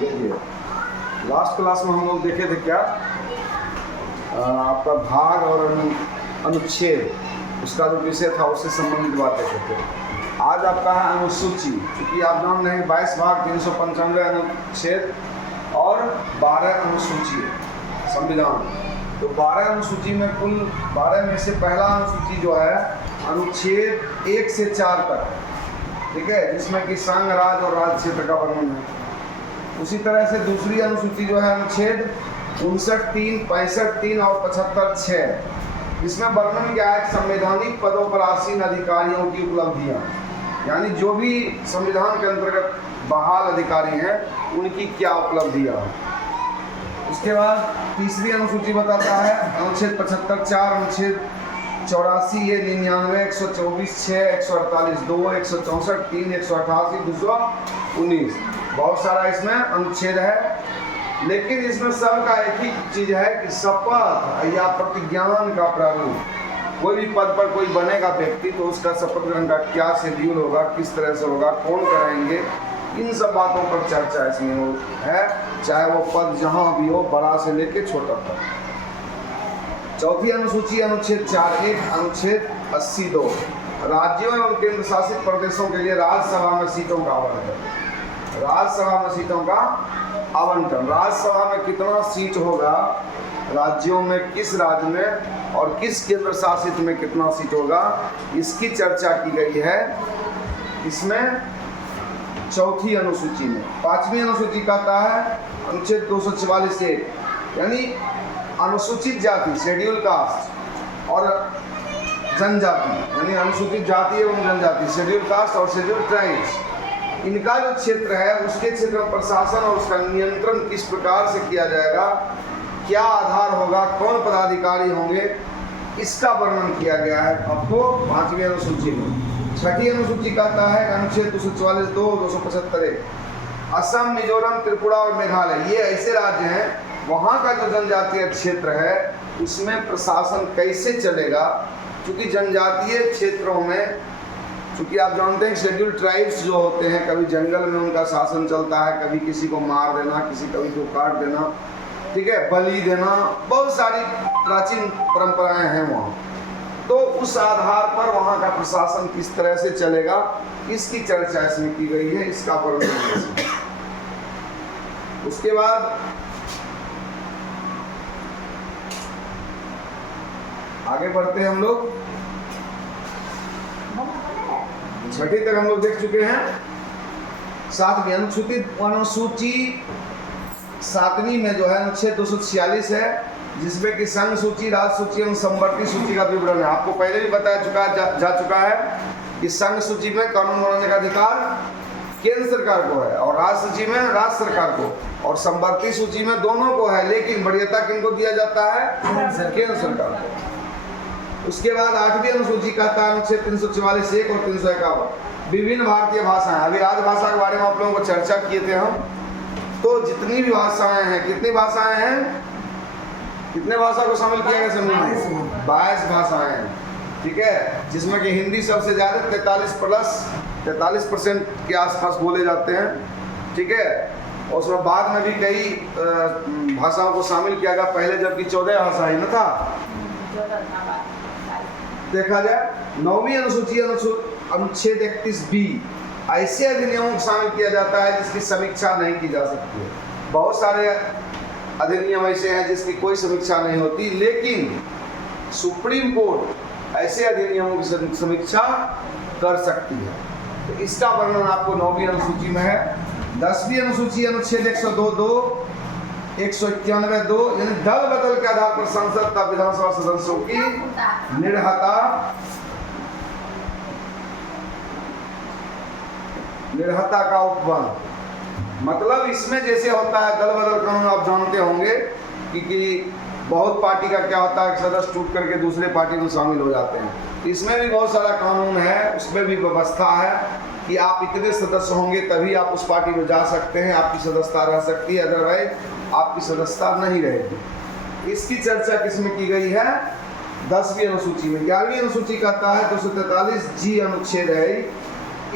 देखिए last class में हम लोग देखे थे क्या, आपका भाग और अनुच्छेद, उसका जो विषय था उससे संबंधित बात देखे थे। आज आपका है अनुसूची, क्योंकि आप जान रहे हैं 22 भाग 395 अनुच्छेद और 12 अनुसूची है संविधान। तो 12 अनुसूची में कुल 12 में से पहला अनुसूची जो है अनुच्छेद 1 से 4 तक, ठीक है, जिसमें कि संघ, राज्य और राज्य क्षेत्र का वर्णन है। उसी तरह से दूसरी अनुसूची जो है अनुच्छेद 59(3), 65(3) और 75(6), जिसमें वर्णन क्या है, संवैधानिक पदों पर आसीन अधिकारियों की उपलब्धियां, यानी जो भी संविधान के अंतर्गत बहाल अधिकारी हैं उनकी क्या उपलब्धियां। उसके बाद तीसरी अनुसूची बताता है अनुच्छेद 75(4), अनुच्छेद 84, ये 99, 124(6), 148(2), 164(3), 188, 219, बहुत सारा इसमें अनुच्छेद है। लेकिन इसमें सबका एक ही चीज है कि शपथ या प्रतिज्ञान का प्रारूप। कोई भी पद पर कोई बनेगा व्यक्ति तो उसका शपथ ग्रहण का क्या शेड्यूल होगा, किस तरह से होगा, कौन कराएंगे, इन सब बातों पर चर्चा इसमें है, चाहे वो पद जहां भी हो, बड़ा से लेके छोटा तक। चौथी अनुसूची अनुच्छेद 4(1), अनुच्छेद 82, राज्यों एवं केंद्र शासित प्रदेशों के लिए राज्यसभा में सीटों का आवंटन। राज्यसभा में सीटों का आवंटन, राज्यसभा में कितना सीट होगा, राज्यों में किस राज्य में और किस केंद्र शासित में कितना सीट होगा, इसकी चर्चा की गई है इसमें चौथी अनुसूची में। पांचवी अनुसूची कहता है अनुच्छेद 244(1), यानी अनुसूचित जाति, शेड्यूल कास्ट और जनजाति, यानी अनुसूचित जाति एवं जनजाति, शेड्यूल कास्ट और शेड्यूल ट्राइब्स, इनका जो क्षेत्र है उसके क्षेत्र में प्रशासन और उसका नियंत्रण किस प्रकार से किया जाएगा, क्या आधार होगा, कौन पदाधिकारी होंगे, इसका वर्णन किया गया है आपको पांचवी अनुसूची में। छठी अनुसूची कहता है अनुच्छेद 244(2), 275(1), असम, मिजोरम, त्रिपुरा और मेघालय, ये ऐसे राज्य हैं वहाँ का जो जनजातीय क्षेत्र है उसमें प्रशासन कैसे चलेगा। क्योंकि जनजातीय क्षेत्रों में, क्योंकि आप जानते हैं शेड्यूल ट्राइब्स जो होते हैं, कभी जंगल में उनका शासन चलता है, कभी किसी को मार देना, कभी को काट देना, ठीक है, बलि देना, बहुत सारी प्राचीन परंपराएं हैं वहाँ। तो उस आधार पर वहाँ का प्रशासन किस तरह से चलेगा, इसकी चर्चा इसमें की गई है, इसका वर्णन। उसके बाद आगे बढ़ते हैं हम लोग, छठी तक हम लोग देख चुके हैं। सातवीं अनुसूची 7वीं में जो है अनुच्छेद 246 है, जिसमें कि संघ सूची, राज्य सूची एवं समवर्ती सूची का विवरण है। आपको पहले भी बताया जा चुका है कि संघ सूची में कानून बनाने का अधिकार केंद्र सरकार को है और राज्य सूची में राज्य सरकार को, और समवर्ती सूची में दोनों को है, लेकिन वरीयता किनको दिया जाता है, केंद्र सरकार को। उसके बाद 8वीं अनुसूची कहता है अनुच्छेद 344(1) और 351, विभिन्न भारतीय भाषाएं। अभी राजभाषा के बारे में आप लोगों को चर्चा किए थे हम, तो जितनी भी भाषाएं हैं, कितनी भाषाएं हैं, कितने भाषा को शामिल किया गया संविधान में, 22 भाषाएं हैं, ठीक है, जिसमें कि हिंदी सबसे ज़्यादा 43% के आसपास बोले जाते हैं, ठीक है, और उसमें बाद में भी कई भाषाओं को शामिल किया गया, पहले जबकि 14 भाषा ही न था। देखा जाए 9वीं अनुसूची अनुच्छेद 31(b), ऐसे अधिनियमों को शामिल किया जाता है जिसकी समीक्षा नहीं की जा सकती है। बहुत सारे अधिनियम ऐसे हैं जिसकी कोई समीक्षा नहीं होती, लेकिन सुप्रीम कोर्ट ऐसे अधिनियमों की समीक्षा कर सकती है। तो इसका वर्णन आपको 9वीं अनुसूची में है। 10वीं अनुसूची अनुच्छेद 102(2), 191(2), यानी दल बदल के आधार पर संसद तथा विधानसभा सदस्यों की निर्हता का उपबंध। मतलब इसमें जैसे होता है दल बदल कानून, आप जानते होंगे कि बहुत पार्टी का क्या होता है, सदस्य टूट करके दूसरे पार्टी में शामिल हो जाते हैं। इसमें भी बहुत सारा कानून है, उसमें भी व्यवस्था है कि आप इतने सदस्य होंगे तभी आप उस पार्टी में जा सकते हैं, आपकी सदस्यता रह सकती है, अदरवाइज आपकी सदस्यता नहीं रहेगी। इसकी चर्चा किसमें की गई है, 10वीं अनुसूची में। 11वीं अनुसूची कहता है 243(g) अनुच्छेद है,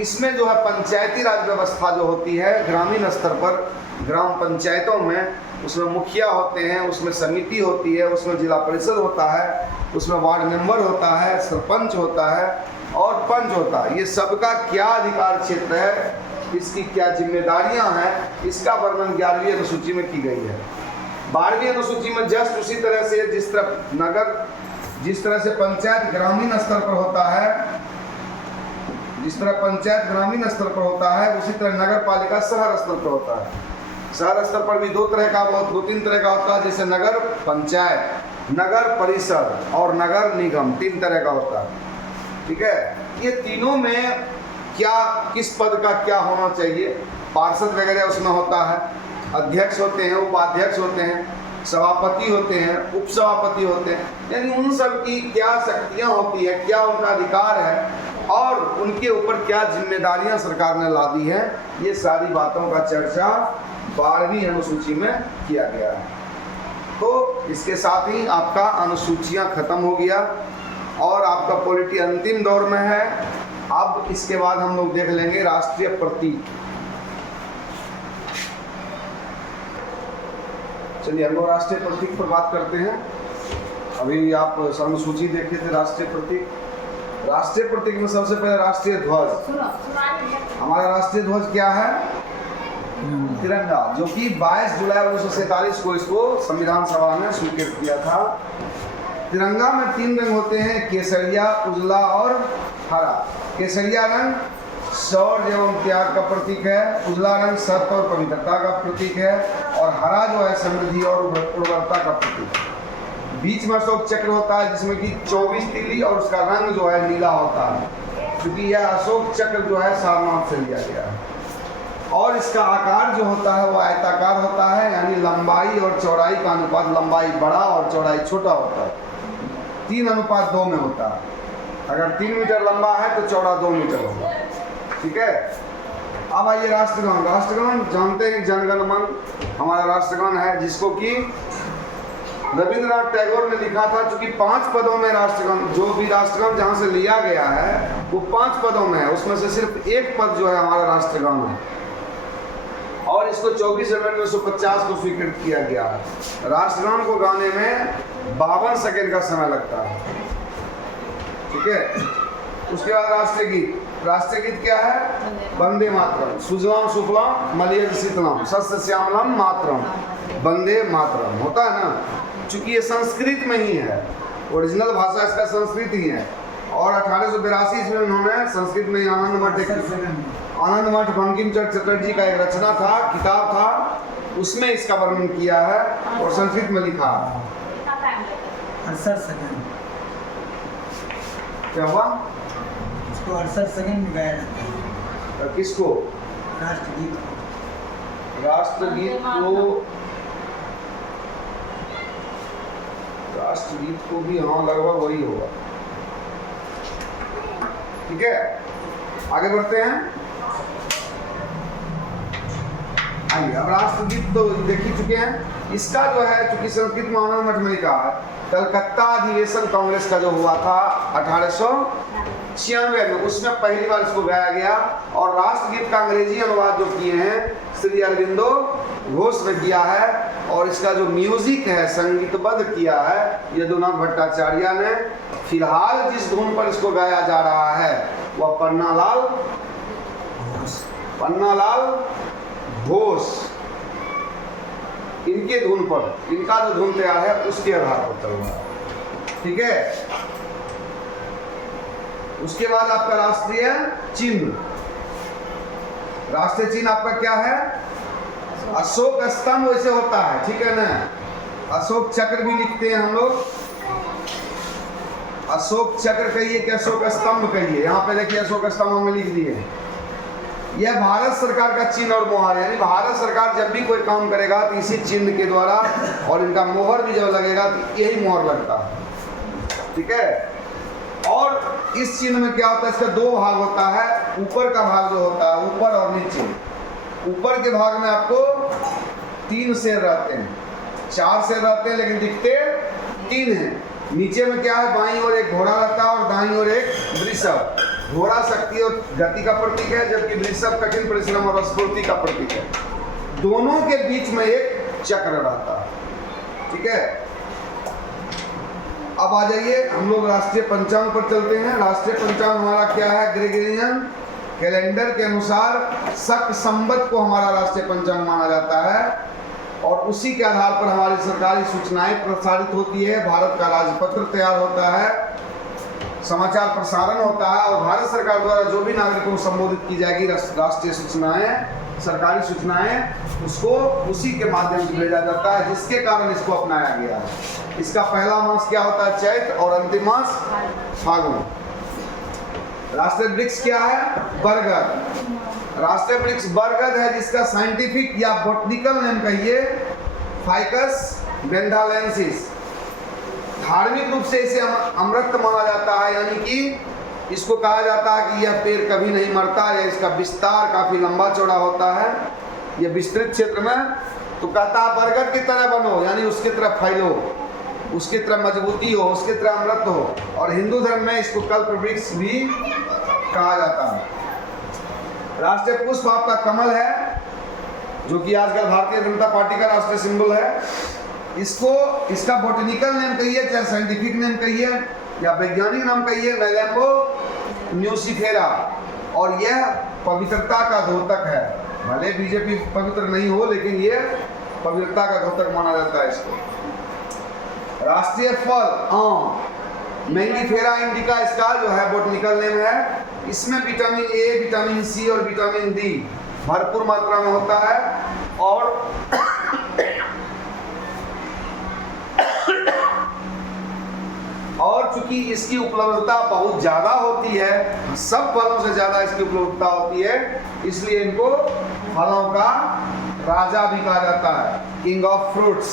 इसमें जो है पंचायती राज व्यवस्था जो होती है ग्रामीण स्तर पर, ग्राम पंचायतों में, उसमें मुखिया होते हैं, उसमें समिति होती है, उसमें जिला परिषद होता है, उसमें वार्ड मेंबर होता है, सरपंच होता है और पंच होता है। ये सबका क्या अधिकार क्षेत्र है, इसकी क्या जिम्मेदारियां हैं, इसका वर्णन 11वीं अनुसूची में की गई है। 12वीं अनुसूची में जस्ट उसी तरह से जिस तरह से पंचायत ग्रामीण स्तर पर होता है, जिस तरह पंचायत ग्रामीण स्तर पर होता है, उसी तरह नगर पालिका शहर स्तर पर होता है। शहर स्तर पर भी दो तीन तरह का होता है, जैसे नगर पंचायत, नगर परिषद और नगर निगम, 3 तरह का होता है। ठीक है, ये तीनों में किस पद का क्या होना चाहिए, पार्षद वगैरह उसमें होता है, अध्यक्ष होते हैं, उपाध्यक्ष होते हैं, सभापति होते हैं, उपसभापति होते हैं, यानी उन सब की क्या शक्तियां होती है, क्या उनका अधिकार है और उनके ऊपर क्या जिम्मेदारियां सरकार ने ला दी है, ये सारी बातों का चर्चा 12वीं अनुसूची में किया गया है। तो इसके साथ ही आपका अनुसूचियां खत्म हो गया और आपका पॉलिटी अंतिम दौर में है। अब इसके बाद हम लोग देख लेंगे राष्ट्रीय प्रतीक। चलिए हम लोग राष्ट्रीय प्रतीक पर बात करते हैं। अभी आप अनुसूची देखे थे राष्ट्रीय प्रतीक। राष्ट्रीय प्रतीक में सबसे पहले राष्ट्रीय ध्वज। हमारा राष्ट्रीय ध्वज क्या है? तिरंगा, जो कि 22 जुलाई 1947 को इसको संविधान सभा ने स्वीकृत किया था। तिरंगा में 3 रंग होते हैं, केसरिया, उजला और हरा। केसरिया रंग शौर्य एवं त्याग का प्रतीक है, उजला रंग सत्य और पवित्रता का प्रतीक है और हरा जो है समृद्धि और उर्वरता का प्रतीक है। बीच में अशोक चक्र होता है जिसमें कि 24 तिल्ली और उसका रंग जो है नीला होता है, क्योंकि यह अशोक चक्र जो है सारनाथ से लिया गया है। और इसका आकार जो होता है वो आयताकार होता है, यानी लंबाई और चौड़ाई का अनुपात, लंबाई बड़ा और चौड़ाई छोटा होता है, 3:2 में होता है। अगर 3 मीटर लंबा है तो चौड़ा 2 मीटर होगा। ठीक है, अब आइए राष्ट्रगान। राष्ट्रगान जानते हैं कि जनगण मन हमारा राष्ट्रगान है, जिसको कि रविंद्रनाथ टैगोर ने लिखा था। चूंकि 5 पदों में राष्ट्रगान, जो भी राष्ट्रगान जहाँ से लिया गया है वो 5 पदों में है, उसमें से सिर्फ एक पद जो है हमारा राष्ट्रगान है और इसको 24 जनवरी 1950 को स्वीकृत किया गया है। राष्ट्रगान को गाने में 52 सेकेंड का समय लगता है। ठीक है, उसके बाद राष्ट्रीय गीत। राष्ट्रीय गीत क्या है? वंदे मातरम। सुजलाम सुफलाम मलयज शीतलाम शस्य श्यामलाम मातरम, वंदे मातरम होता है ना। चूंकि ये संस्कृत में ही है, ओरिजिनल भाषा इसका संस्कृत ही है और 1882 ईस्वी में उन्होंने संस्कृत में आनंद मठ बंकिम चंद्र चटर्जी का एक रचना था, किताब था, उसमें इसका वर्णन किया है और संस्कृत में लिखा है। 68 सेकंड। क्या हुआ? इसको 68 सेकंड में गाया जाता है। किसको? राष्ट्रगीत को। राष्ट्रगीत को भी हाँ लगभग वही होगा। ठीक है, आगे बढ़ते हैं। आइए, अब राष्ट्रगीत तो देख ही चुके हैं। इसका जो है, चूंकि संस्कृत में आनंद मठ में लिखा है, कलकत्ता अधिवेशन कांग्रेस का जो हुआ था 1896 में, उसमें पहली बार इसको गाया गया और राष्ट्रगीत का अंग्रेजी अनुवाद जो किए हैं श्री अरविंदो घोष ने किया है और इसका जो म्यूजिक है, संगीतबद्ध किया है यदुनाथ भट्टाचार्य ने। फिलहाल जिस धुन पर इसको गाया जा रहा है वह पन्नालाल घोष, इनके धुन पर, इनका जो धुन तैयार है उसके आधार पर चल रहा है। ठीक है, उसके बाद आपका राष्ट्रीय चिन्ह। राष्ट्रीय चिन्ह आपका क्या है? अशोक स्तंभ वैसे होता है, ठीक है ना। अशोक चक्र भी लिखते हैं हम लोग, अशोक चक्र कहिए कि अशोक स्तंभ कहिए। यहाँ पे देखिए अशोक स्तंभ हमें लिख दिए। यह भारत सरकार का चिन्ह और मोहर है, यानी भारत सरकार जब भी कोई काम करेगा तो इसी चिन्ह के द्वारा, और इनका मोहर भी जब लगेगा तो यही मोहर लगता है। ठीक है, और इस चिन्ह में क्या होता है, इसका 2 भाग होता है। ऊपर का भाग जो होता है, ऊपर और नीचे। ऊपर के भाग में आपको 3 शेर रहते हैं, 4 शेर रहते हैं लेकिन दिखते 3 हैं। नीचे में क्या है, बाईं ओर एक घोड़ा रहता है और दाईं ओर एक वृषभ। घोड़ा शक्ति और गति का प्रतीक है, जबकि वृषभ कठिन परिश्रम और स्फूर्ति का प्रतीक है। दोनों के बीच में एक चक्र रहता है। ठीक है, अब आ जाइए हम लोग राष्ट्रीय पंचांग पर चलते हैं। राष्ट्रीय पंचांग हमारा क्या है? ग्रेगोरियन कैलेंडर के अनुसार शक संवत को हमारा राष्ट्रीय पंचांग माना जाता है और उसी के आधार पर हमारी सरकारी सूचनाएं प्रसारित होती है, भारत का राजपत्र तैयार होता है, समाचार प्रसारण होता है और भारत सरकार द्वारा जो भी नागरिकों को संबोधित की जाएगी राष्ट्रीय सूचनाएं, सरकारी सूचनाएं, उसको उसी के माध्यम से भेजा जाता है, जिसके कारण इसको अपनाया गया है। इसका पहला मास क्या होता है? चैत और अंतिम मास फागुन। राष्ट्रीय वृक्ष क्या है? बरगद। राष्ट्रीय वृक्ष बरगद है, जिसका साइंटिफिक या बॉटनिकल नेम कहिए फाइकस बेंथालेंसिस। धार्मिक रूप से इसे अमृत माना जाता है, यानी कि इसको कहा जाता है कि यह पेड़ कभी नहीं मरता या इसका विस्तार काफी लंबा चौड़ा होता है, यह विस्तृत क्षेत्र में। तो कहता है बरगद की तरह बनो, यानी उसकी तरफ फैलो, उसकी तरह मजबूती हो, उसकी तरह अमृत हो। और हिंदू धर्म में इसको कल्प वृक्ष भी कहा जाता है। राष्ट्रीय पुष्प आपका कमल है, जो कि आजकल भारतीय जनता पार्टी का राष्ट्रीय सिंबल है। इसको इसका बॉटनिकल नेम कहिए, चाहे साइंटिफिक नेम कहिए या वैज्ञानिक नाम कहिए, मेलेम्बो न्यूसिफेरा। और यह पवित्रता का द्योतक है। भले बीजेपी पवित्र नहीं हो, लेकिन यह पवित्रता का द्योतक माना जाता है इसको। राष्ट्रीय फल आम, मैंगीफेरा इंडिका इसका जो है बॉटनिकल नेम है। इसमें विटामिन ए, विटामिन सी और विटामिन डी भरपूर मात्रा में होता है। और चूंकि इसकी उपलब्धता बहुत ज़्यादा होती है, सब फलों से ज़्यादा इसकी उपलब्धता होती है, इसलिए इनको फलों का राजा भी कहा जाता है, किंग ऑफ फ्रूट्स।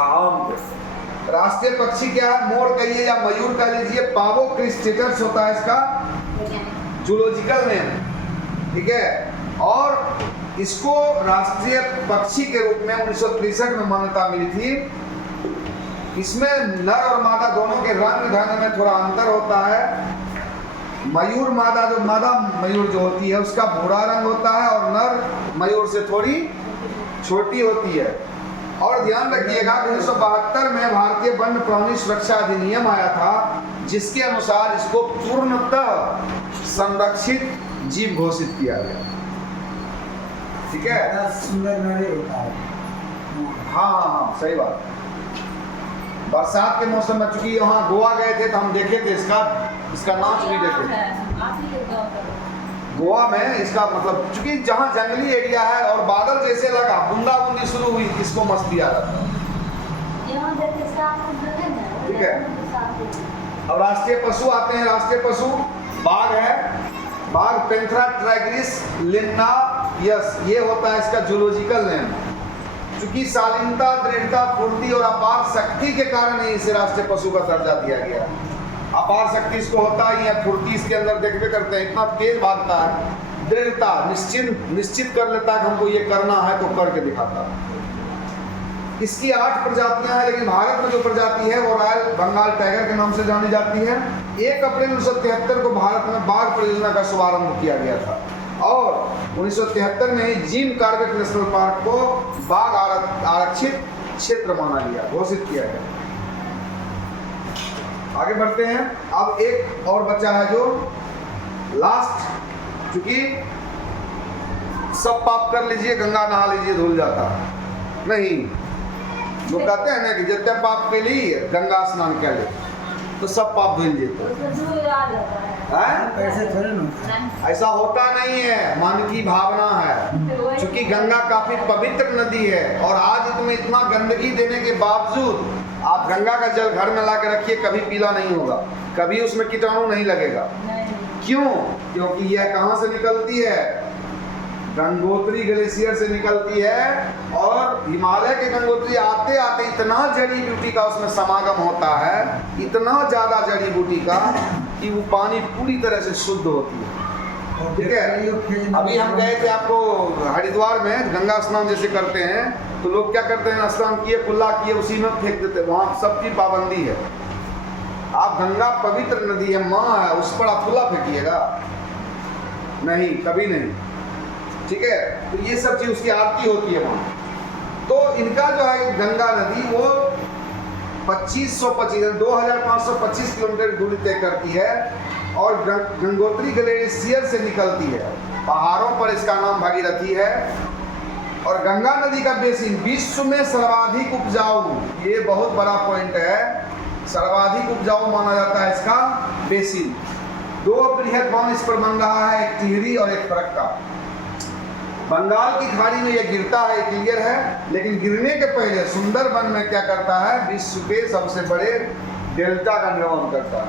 आम। राष्ट्रीय पक्षी क्या है? मोर कहिए या मयूर कह लीजिए, पावो क्रिस्टेटस होता है इसका जूलॉजिकल नेम। ठीक है, और इसको राष्ट्रीय पक्षी के रूप में 1963 में मान्यता मिली थी। इसमें नर और मादा दोनों के रंग ढंग में थोड़ा अंतर होता है। मयूर मादा मयूर जो होती है उसका भूरा रंग होता है और नर मयूर से थोड़ी छोटी होती है। और ध्यान रखिएगा 1972 में भारतीय वन्य प्राणी सुरक्षा अधिनियम आया था, जिसके अनुसार इसको पूर्णतः संरक्षित जीव घोषित किया गया। ठीक है, सुंदर नरे होता है। हाँ, सही बात। बरसात के मौसम में, चूंकि यहाँ गोवा गए थे तो हम देखे थे इसका नाच भी देखे थे। गोवा में इसका मतलब, चूंकि जहाँ जंगली एरिया है और बादल जैसे लगा, बूंदा बूंदी शुरू हुई, इसको मस्ती आ जाता है। ठीक है, अब राष्ट्रीय पशु आते हैं। राष्ट्रीय पशु बाघ है। बाघ पेंथरा ट्राइग्रिस लिन्नायस, ये होता है इसका जूलॉजिकल नेम। चूंकि शालीनता, दृढ़ता, फुर्ती और अपार शक्ति के कारण ही इसे राष्ट्रीय पशु का दर्जा दिया गया। अपार शक्ति इसको होता ही है, फुर्ती इसके अंदर देखते करते हैं, इतना तेज भागता है, दृढ़ता, निश्चित कर लेता है कि हमको ये करना है तो करके दिखाता है। इसकी 8 प्रजातियां हैं, लेकिन भारत में जो प्रजाति है वो रॉयल बंगाल टाइगर के नाम से जानी जाती है। 1 अप्रैल 1973 को भारत में बाघ परियोजना का शुभारंभ किया गया था और 1973 में ही जिम कॉर्बेट नेशनल पार्क को बाघ आरक्षित क्षेत्र माना गया, घोषित किया गया। आगे बढ़ते हैं। अब एक और बच्चा है जो लास्ट, चूंकि सब पाप कर लीजिए, गंगा नहा लीजिए, धुल जाता है नहीं। लोग कहते हैं ना कि जितने पाप के लिए गंगा स्नान कर ले तो सब पाप धुल जेते। ऐसे थोड़े ना, ऐसा होता नहीं है, मन की भावना है। चूंकि गंगा काफी पवित्र नदी है और आज इसमें इतना गंदगी देने के बावजूद आप गंगा का जल घर में ला के रखिए, कभी पीला नहीं होगा, कभी उसमें कीटाणु नहीं लगेगा। क्यों? क्योंकि यह कहाँ से निकलती है? गंगोत्री ग्लेशियर से निकलती है और हिमालय के गंगोत्री आते आते इतना जड़ी बूटी का उसमें समागम होता है, इतना ज़्यादा जड़ी बूटी का, कि वो पानी पूरी तरह से शुद्ध होती है। ठीक है, अभी हम गए थे आपको हरिद्वार में, गंगा स्नान जैसे करते हैं तो लोग क्या करते हैं, स्नान किए, कुल्ला किए, उसी में फेंक देते। वहाँ सबकी पाबंदी है। आप गंगा पवित्र नदी है, माँ है, उस पर आप कुल्ला फेंकिएगा नहीं, कभी नहीं। ठीक है। तो ये सब चीज़ उसकी आरती होती है वहाँ। तो इनका जो है गंगा नदी वो 2525 किलोमीटर दूरी तय करती है और गंगोत्री ग्लेशियर से निकलती है। पहाड़ों पर इसका नाम भागीरथी है। और गंगा नदी का बेसिन विश्व में सर्वाधिक उपजाऊ, ये बहुत बड़ा पॉइंट है, सर्वाधिक उपजाऊ माना जाता है इसका बेसिन। 2 बृहद बांध इस पर बन रहा है, एक टिहरी और एक फरक्का। बंगाल की खाड़ी में यह गिरता है, क्लियर है। लेकिन गिरने के पहले सुंदरबन में क्या करता है, विश्व के सबसे बड़े डेल्टा का निर्माण करता है।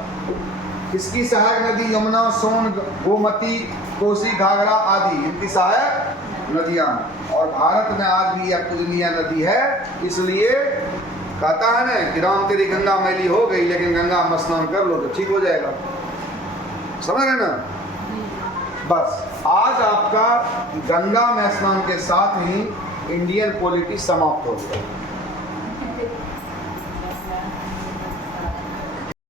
इसकी सहायक नदी यमुना, सोन, गोमती, कोसी, घाघरा आदि इनकी सहायक नदियाँ। और भारत में आज भी यह पूजनीय नदी है। इसलिए कहता है ना कि राम तेरी गंगा मैली हो गई, लेकिन गंगा में स्नान कर लो तो ठीक हो जाएगा। समझ रहे ना। बस आज आपका गंगा में स्नान के साथ ही इंडियन पॉलिटी समाप्त हो गया।